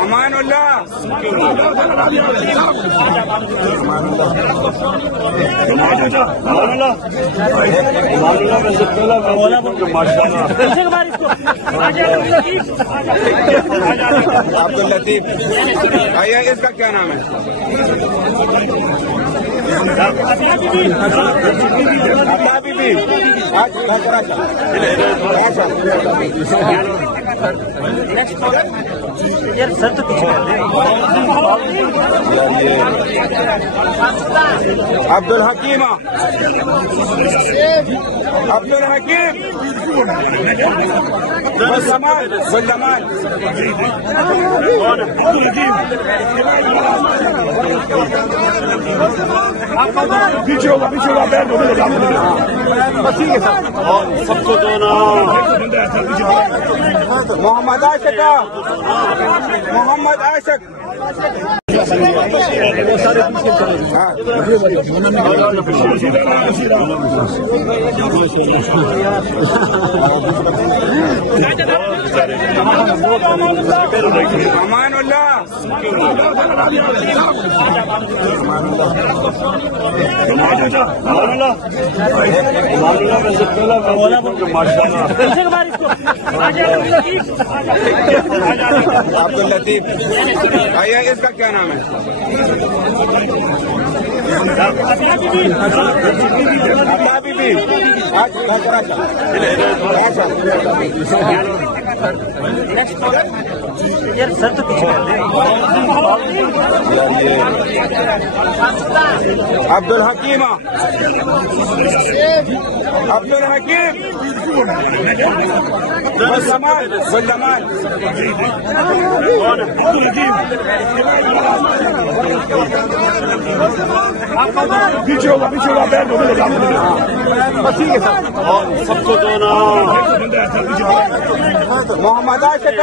امان اللہ عبد اللطیف آئیے، اس کا کیا نام ہے؟ عبد الحکیم زمان پیچھے ہوگا سب کو دینا محمد عاشق امان اللہ عبد اللطیف آئیے، اس کا کیا نام ہے؟ عبد الحکیم پیچھے ہوگا سب کو دینا محمد عاشق